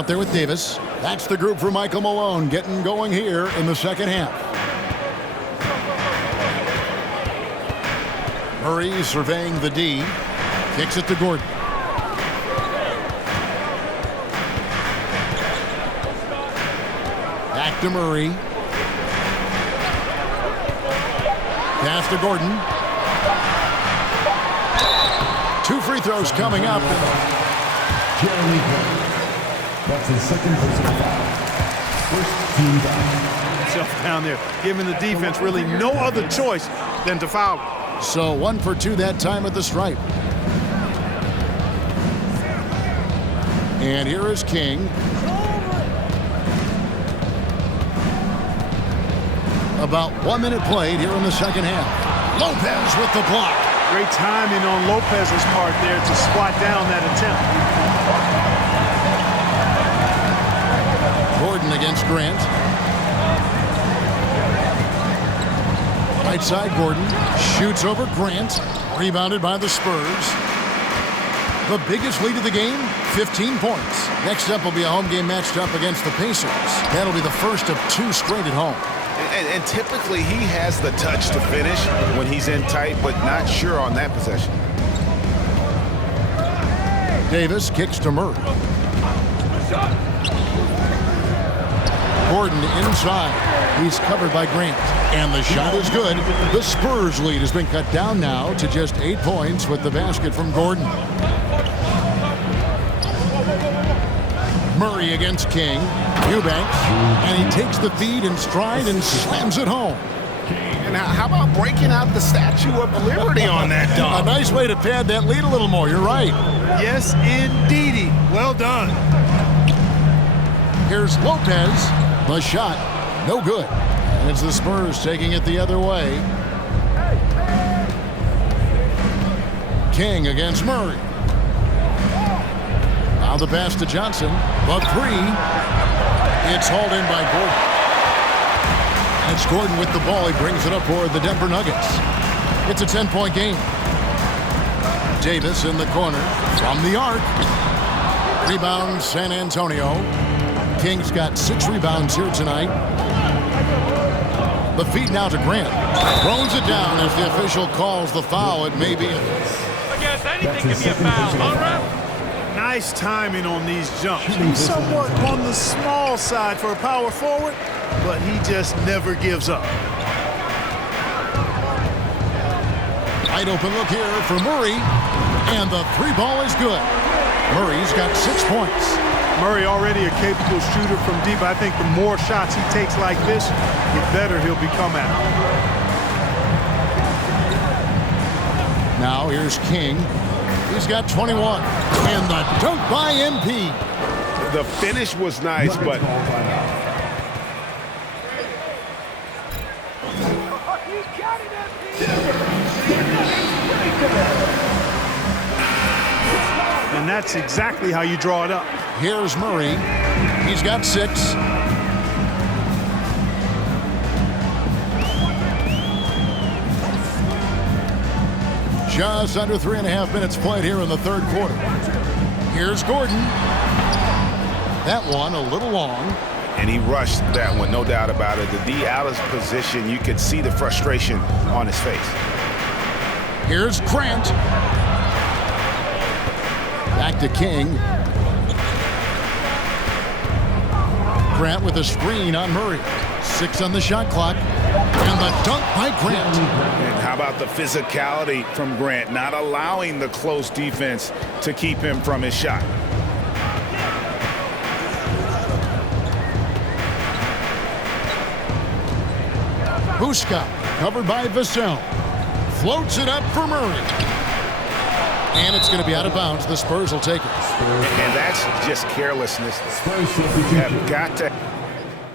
Out there with Davis. That's the group for Michael Malone getting going here in the second half. Murray surveying the D. Kicks it to Gordon. Back to Murray. Pass to Gordon. 2 free throws coming up. That's his second personal foul. First team foul. Himself down there, giving the defense really no other choice than to foul. So 1 for 2 that time at the stripe. And here is King. About 1 minute played here in the second half. Lopez with the block. Great timing on Lopez's part there to squat down that attempt. Gordon against Grant. Right side, Gordon shoots over Grant. Rebounded by the Spurs. The biggest lead of the game, 15 points. Next up will be a home game matched up against the Pacers. That'll be the first of 2 straight at home. And typically he has the touch to finish when he's in tight, but not sure on that possession. Davis kicks to Murray. Gordon inside. He's covered by Grant. And the shot is good. The Spurs lead has been cut down now to just 8 points with the basket from Gordon. Murray against King. Eubanks. And he takes the feed in stride and slams it home. And how about breaking out the Statue of Liberty on that dunk? A nice way to pad that lead a little more. You're right. Yes, indeedy. Well done. Here's Lopez. The shot, no good. And it's the Spurs taking it the other way. King against Murray. Now the pass to Johnson. The 3. It's hauled in by Gordon. And it's Gordon with the ball. He brings it up for the Denver Nuggets. It's a 10-point game. Davis in the corner from the arc. Rebound San Antonio. King's got 6 rebounds here tonight. The feed now to Grant. Throws it down as the official calls the foul. It may be. I guess anything can be a foul, all right? Nice timing on these jumps. He's somewhat on the small side for a power forward, but he just never gives up. Wide open look here for Murray. And the 3 ball is good. Murray's got 6 points. Murray already a capable shooter from deep. I think the more shots he takes like this, the better he'll become at it. Now here's King. He's got 21. And the dunk by MP. The finish was nice, but and that's exactly how you draw it up. Here's Murray. He's got 6. Just under 3.5 minutes played here in the third quarter. Here's Gordon. That one a little long. And he rushed that one, no doubt about it. The D out of position, you could see the frustration on his face. Here's Grant. Back to King. Grant with a screen on Murray. 6 on the shot clock. And the dunk by Grant. And how about the physicality from Grant, not allowing the close defense to keep him from his shot. Huska covered by Vassell. Floats it up for Murray. And it's going to be out of bounds. The Spurs will take it. And that's just carelessness. You have got to.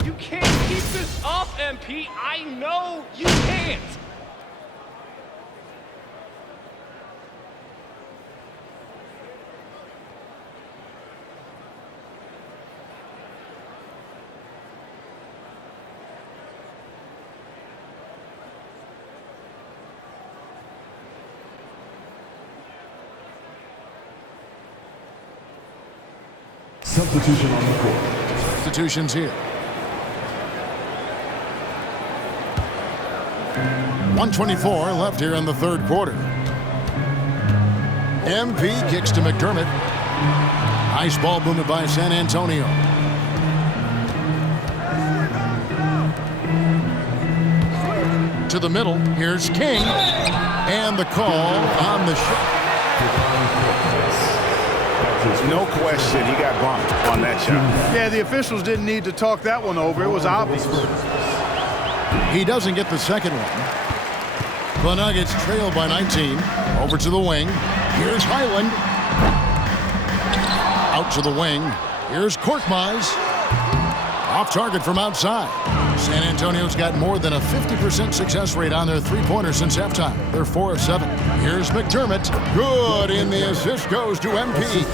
You can't keep this up, MP. I know you can't. Substitution on the court. Substitutions here. 1:24 left here in the third quarter. MP kicks to McDermott. Nice ball movement by San Antonio. To the middle. Here's King. And the call on the shot. No question, he got bumped on that shot. Yeah, the officials didn't need to talk that one over. It was obvious. He doesn't get the second one. The Nuggets trail by 19. Over to the wing. Here's Highland. Out to the wing. Here's Korkmaz. Off target from outside. San Antonio's got more than a 50% success rate on their three-pointers since halftime. They're 4 of 7. Here's McDermott. Good, and the assist goes to MP.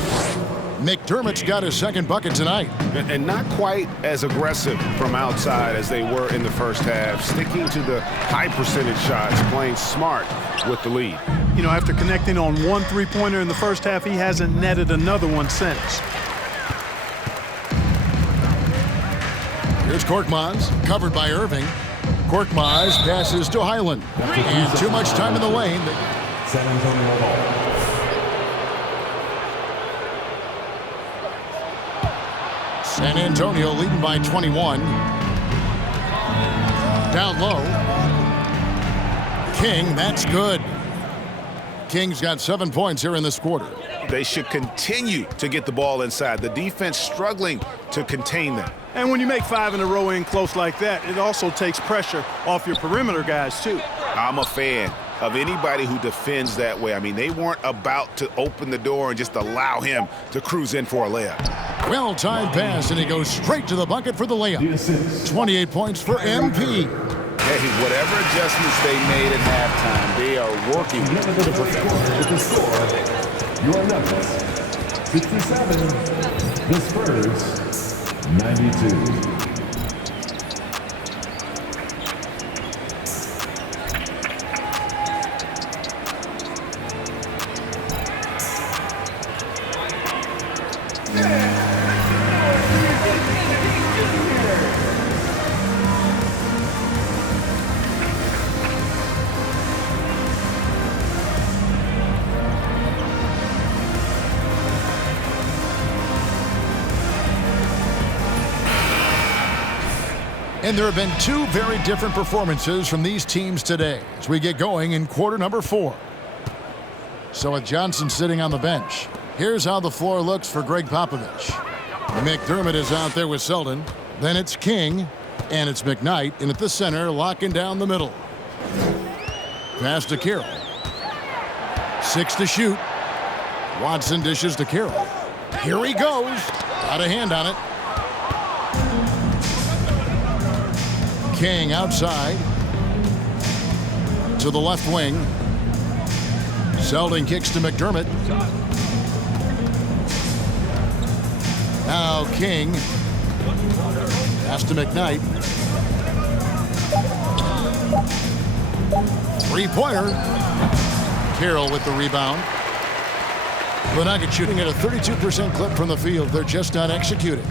McDermott's got his second bucket tonight. And not quite as aggressive from outside as they were in the first half. Sticking to the high percentage shots, playing smart with the lead. You know, after connecting on one three-pointer in the first half, he hasn't netted another one since. Here's Korkmaz, covered by Irving. Korkmaz passes to Highland. And too much time in the lane. San Antonio ball. San Antonio leading by 21. Down low. King, that's good. King's got 7 points here in this quarter. They should continue to get the ball inside. The defense struggling to contain them. And when you make 5 in a row in close like that, it also takes pressure off your perimeter guys, too. I'm a fan of anybody who defends that way. I mean, they weren't about to open the door and just allow him to cruise in for a layup. Well-timed pass, and he goes straight to the bucket for the layup. 28 points for MP. Hey, whatever adjustments they made at halftime, they are working to perfect. With the score, your Nuggets 67, the Spurs 92. And there have been 2 very different performances from these teams today as we get going in quarter number 4. So with Johnson sitting on the bench, here's how the floor looks for Greg Popovich. McDermott is out there with Selden. Then it's King, and it's McKnight in at the center, locking down the middle. Pass to Carroll. 6 to shoot. Watson dishes to Carroll. Here he goes. Got a hand on it. King outside to the left wing. Selden kicks to McDermott. Now King. Pass to McKnight. Three-pointer. Carroll with the rebound. The Nuggets shooting at a 32% clip from the field. They're just not executing.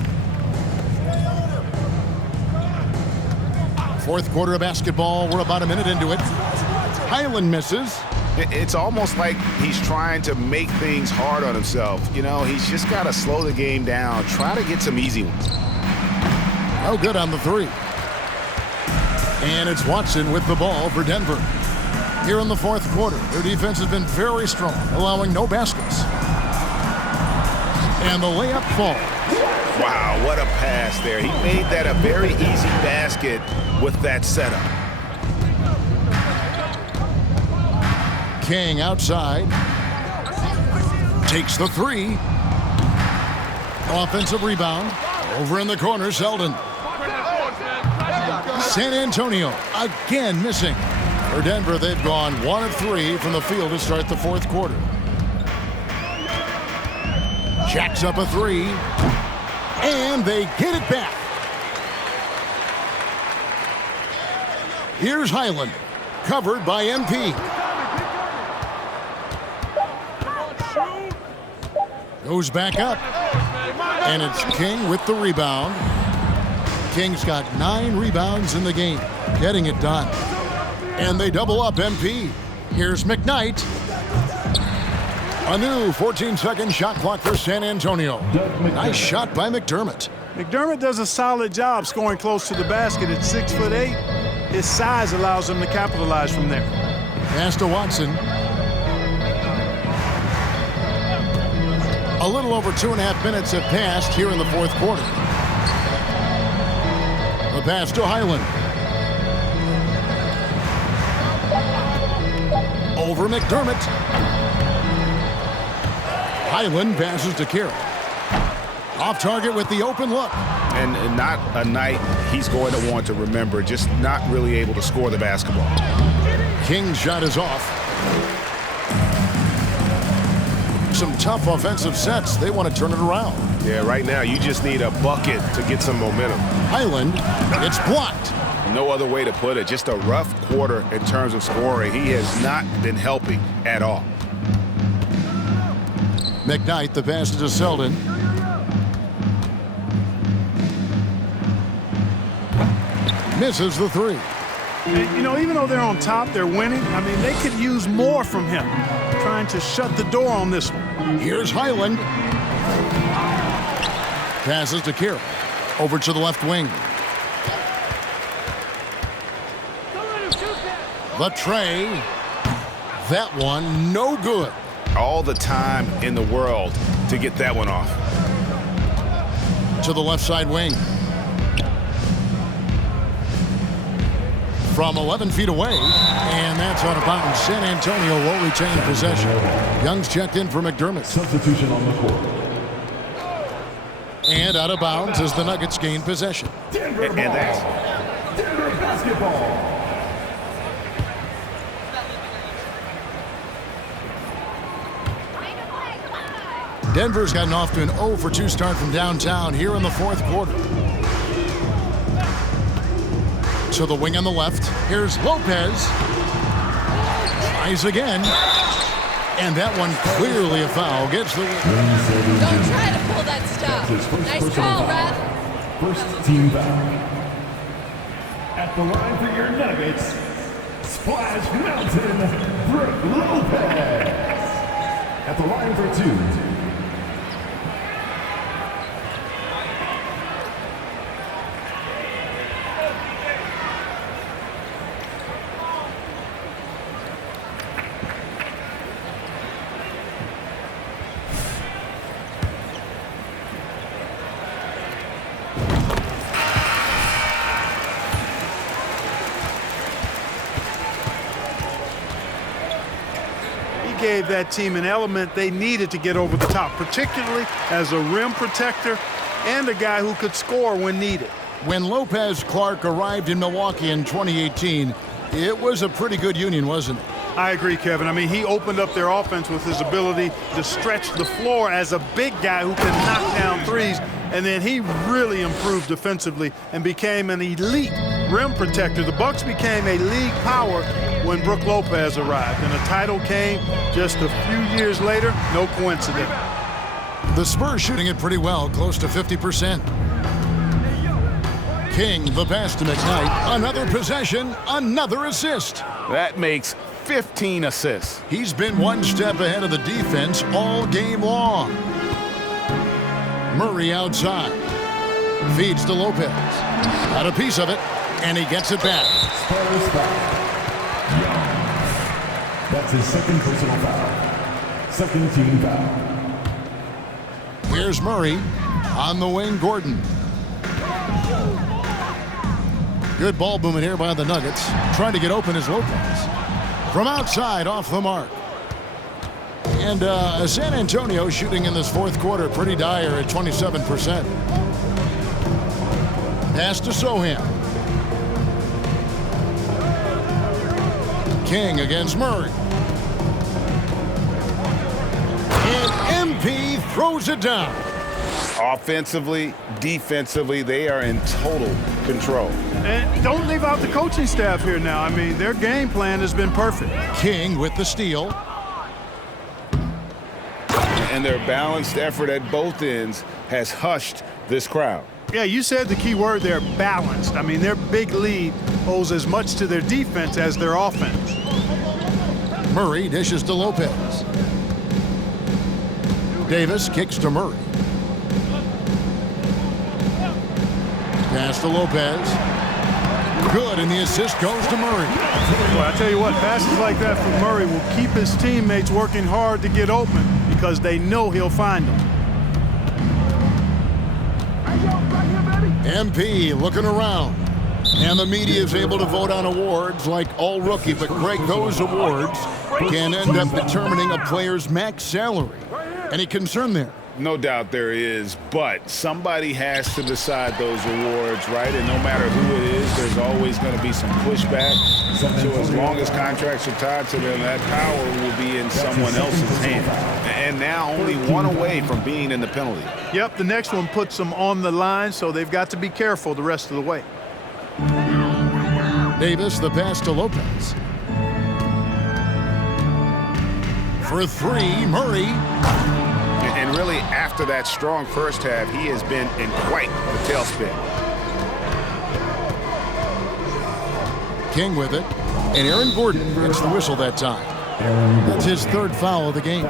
Fourth quarter of basketball. We're about a minute into it. Highland misses. It's almost like he's trying to make things hard on himself. You know, he's just got to slow the game down. Try to get some easy ones. No good on the 3. And it's Watson with the ball for Denver. Here in the fourth quarter, their defense has been very strong, allowing no baskets. And the layup falls. Wow, what a pass there. He made that a very easy basket with that setup. King outside. Takes the 3. Offensive rebound. Over in the corner, Selden. San Antonio again missing. For Denver, they've gone 1 of 3 from the field to start the fourth quarter. Jacks up a 3. And they get it back. Here's Highland, covered by MP. Goes back up. And it's King with the rebound. King's got 9 rebounds in the game, getting it done. And they double up MP. Here's McKnight. A new 14-second shot clock for San Antonio. Nice shot by McDermott. McDermott does a solid job scoring close to the basket at 6'8". His size allows him to capitalize from there. Pass to Watson. A little over 2.5 minutes have passed here in the fourth quarter. The pass to Highland. Over McDermott. Highland passes to Carroll. Off target with the open look. And not a night he's going to want to remember, just not really able to score the basketball. King's shot is off. Some tough offensive sets. They want to turn it around. Yeah, right now you just need a bucket to get some momentum. Highland, it's blocked. No other way to put it. Just a rough quarter in terms of scoring. He has not been helping at all. McKnight, the pass to Selden. Misses the three. And, you know, even though they're on top, they're winning. I mean, they could use more from him, trying to shut the door on this one. Here's Highland. Passes to Carroll. Over to the left wing. The tray. That one, no good. All the time in the world to get that one off. To the left side wing. From 11 feet away, and that's out of bounds. San Antonio will retain possession. Young's checked in for McDermott. Substitution on the court. And out of bounds as the Nuggets gain possession. Denver And that's Denver basketball. Denver's gotten off to an 0 for 2 start from downtown here in the fourth quarter. To the wing on the left. Here's Lopez. Tries again. And that one clearly a foul. Gets the win. Don't try to pull that stuff. Nice call, ref. First team foul. At the line for your Nuggets, Splash Mountain, Brook Lopez. At the line for 2. Gave that team an element they needed to get over the top, particularly as a rim protector and a guy who could score when needed. When Lopez Clark arrived in Milwaukee in 2018, it was a pretty good union, wasn't it? I agree, Kevin. I mean, he opened up their offense with his ability to stretch the floor as a big guy who can knock down threes, and then he really improved defensively and became an elite rim protector. The Bucks became a league power when Brook Lopez arrived, and a title came just a few years later. No coincidence. The Spurs shooting it pretty well, close to 50%. King, the pass to McKnight. Another possession, another assist. That makes 15 assists. He's been one step ahead of the defense all game long. Murray outside. Feeds to Lopez. Got a piece of it, and he gets it back. Spurs foul. Young. That's his second personal foul. Second team foul. Here's Murray. On the wing, Gordon. Good ball movement here by the Nuggets. Trying to get open is Lopez. From outside, off the mark. And San Antonio shooting in this fourth quarter pretty dire at 27%. Pass to Sohan. King against Murray. And MP throws it down. Offensively, defensively, they are in total control. And don't leave out the coaching staff here now. I mean, their game plan has been perfect. King with the steal. And their balanced effort at both ends has hushed this crowd. Yeah, you said the key word there, balanced. I mean, their big lead owes as much to their defense as their offense. Murray dishes to Lopez. Davis kicks to Murray. Pass to Lopez. Good, and the assist goes to Murray. Well, I tell you what, passes like that from Murray will keep his teammates working hard to get open because they know he'll find them. MP looking around. And the media is able to vote on awards like All Rookie, but Greg, those awards can end up determining a player's max salary. Any concern there? No doubt there is, but somebody has to decide those awards, right? And no matter who it is, there's always going to be some pushback. So as long as contracts are tied to them, that power will be in someone else's hands. And now only one away from being in the penalty. Yep, the next one puts them on the line, so they've got to be careful the rest of the way. Davis, the pass to Lopez. For three, Murray. And really, after that strong first half, he has been in quite the tailspin. King with it. And Aaron Gordon gets the whistle that time. That's his third foul of the game.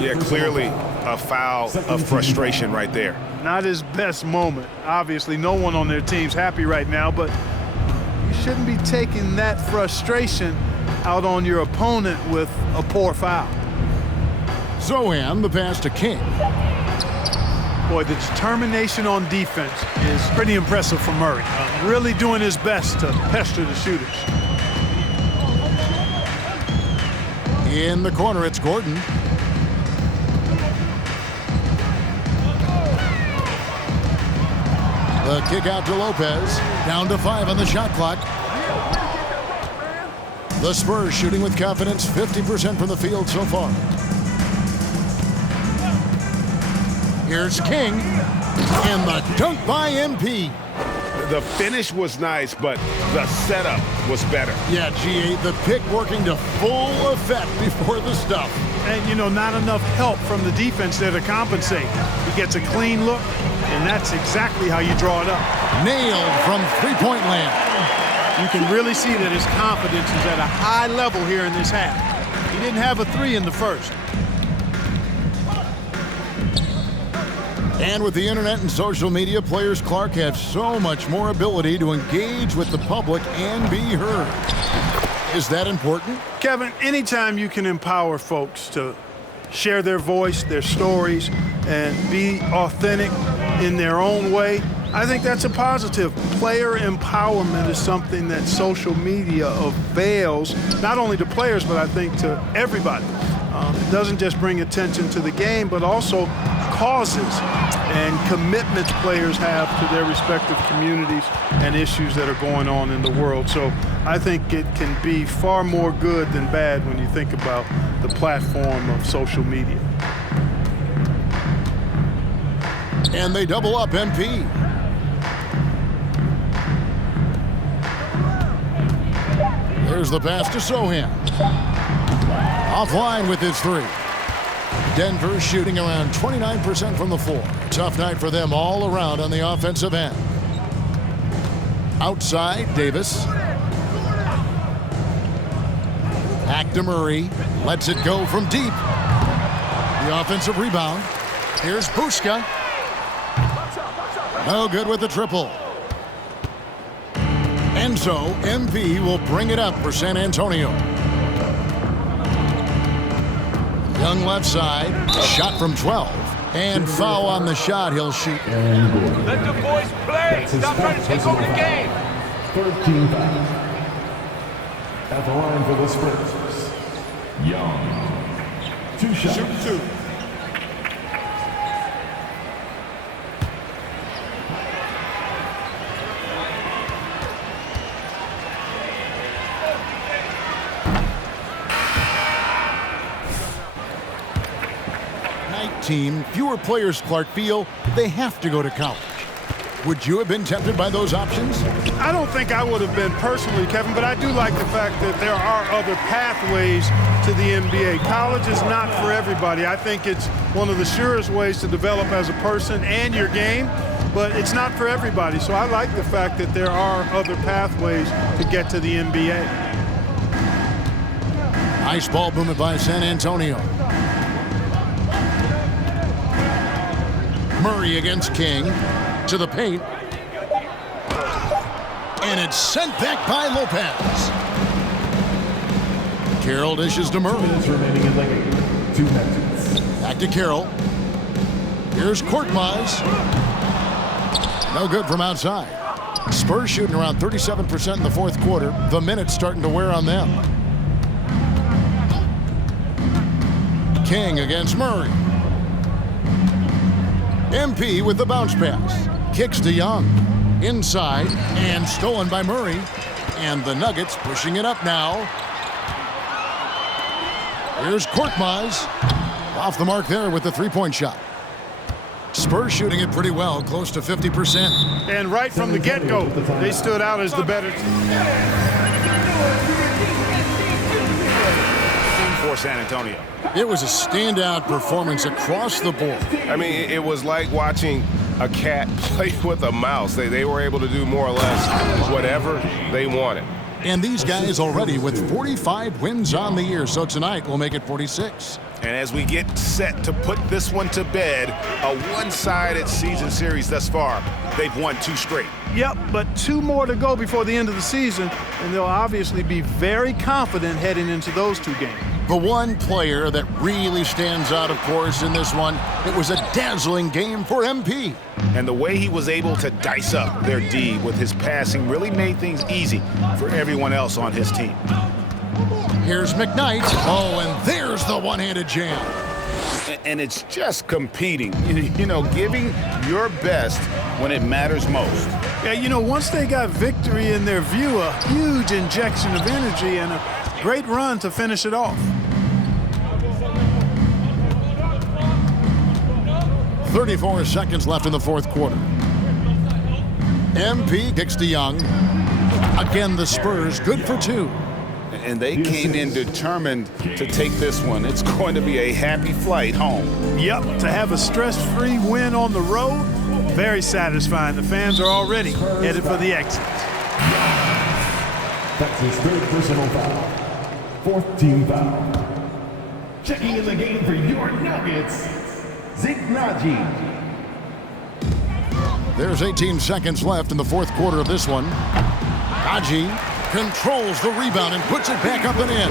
Yeah, clearly a foul of frustration right there. Not his best moment. Obviously, no one on their team's happy right now, but you shouldn't be taking that frustration out on your opponent with a poor foul. Zohan, the pass to King. Boy, the determination on defense is pretty impressive from Murray. Really doing his best to pester the shooters. In the corner, it's Gordon. The kick out to Lopez. Down to 5 on the shot clock. The Spurs shooting with confidence, 50% from the field so far. Here's King, and the dunk by MP. The finish was nice, but the setup was better. Yeah, G8, the pick working to full effect before the stuff. And, you know, not enough help from the defense there to compensate. He gets a clean look, and that's exactly how you draw it up. Nailed from three-point land. You can really see that his confidence is at a high level here in this half. He didn't have a three in the first. And with the internet and social media, players Clark have so much more ability to engage with the public and be heard. Is that important? Kevin, anytime you can empower folks to share their voice, their stories, and be authentic in their own way, I think that's a positive. Player empowerment is something that social media avails, not only to players, but I think to everybody. It doesn't just bring attention to the game, but also causes and commitments players have to their respective communities and issues that are going on in the world. So I think it can be far more good than bad when you think about the platform of social media. And they double up MP. There's the pass to Zohan. Offline with his three. Denver shooting around 29% from the floor. Tough night for them all around on the offensive end. Outside, Davis. Back to Murray. Lets it go from deep. The offensive rebound. Here's Pushka. No good with the triple. And so, MP will bring it up for San Antonio. Young left side, shot from 12. And foul on the shot, he'll shoot. Let the boys play. Stop trying to take over the game. 13 fouls. At the line for the Spurs, Young. 2 shots. Shoot two. Team, fewer players Clark feel they have to go to college. Would you have been tempted by those options? I don't think I would have been personally, Kevin, but I do like the fact that there are other pathways to the NBA. College is not for everybody. I think it's one of the surest ways to develop as a person and your game, but it's not for everybody. So I like the fact that there are other pathways to get to the NBA. Nice ball movement by San Antonio. Murray against King. To the paint. And it's sent back by Lopez. Carroll dishes to Murray. Remaining in the game. 2 minutes. Back to Carroll. Here's Korkmaz. No good from outside. Spurs shooting around 37% in the fourth quarter. The minutes starting to wear on them. King against Murray. MP with the bounce pass. Kicks to Young. Inside and stolen by Murray. And the Nuggets pushing it up now. Here's Korkmaz. Off the mark there with the three-point shot. Spurs shooting it pretty well, close to 50%. And right from the get-go, they stood out as the better team. For San Antonio. It was a standout performance across the board. I mean, it was like watching a cat play with a mouse. They were able to do more or less whatever they wanted. And these guys already with 45 wins on the year, so tonight we'll make it 46. And as we get set to put this one to bed, a one-sided season series thus far, they've won 2 straight. Yep, but 2 more to go before the end of the season, and they'll obviously be very confident heading into those 2 games. The one player that really stands out, of course, in this one, it was a dazzling game for MP. And the way he was able to dice up their D with his passing really made things easy for everyone else on his team. Here's McKnight. Oh, and there's the one-handed jam. And it's just competing, you know, giving your best when it matters most. Yeah, you know, once they got victory in their view, a huge injection of energy and a great run to finish it off. 34 seconds left in the fourth quarter. MP kicks to Young. Again, the Spurs good for 2. And they came in determined to take this one. It's going to be a happy flight home. Yep, to have a stress-free win on the road, very satisfying. The fans are already headed for the exit. That's his 3rd personal foul. 4th team foul. Checking in the game for your Nuggets, Zignaji. There's 18 seconds left in the fourth quarter of this one. Nagy controls the rebound and puts it back up and in.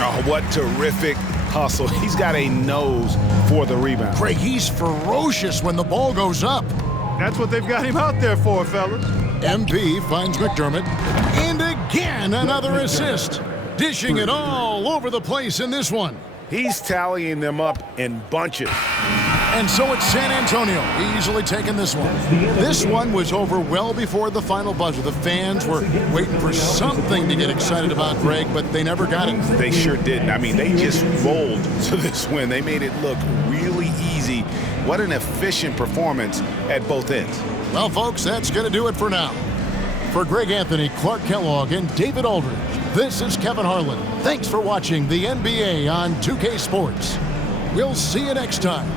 Oh, what terrific hustle. He's got a nose for the rebound. Craig, he's ferocious when the ball goes up. That's what they've got him out there for, fellas. MP finds McDermott. And again, another assist. Dishing it all over the place in this one. He's tallying them up in bunches. And so it's San Antonio easily taking this one. This one was over well before the final buzzer. The fans were waiting for something to get excited about, Greg, but they never got it. They sure didn't. I mean, they just rolled to this win. They made it look really easy. What an efficient performance at both ends. Well, folks, that's going to do it for now. For Greg Anthony, Clark Kellogg, and David Aldridge, this is Kevin Harlan. Thanks for watching the NBA on 2K Sports. We'll see you next time.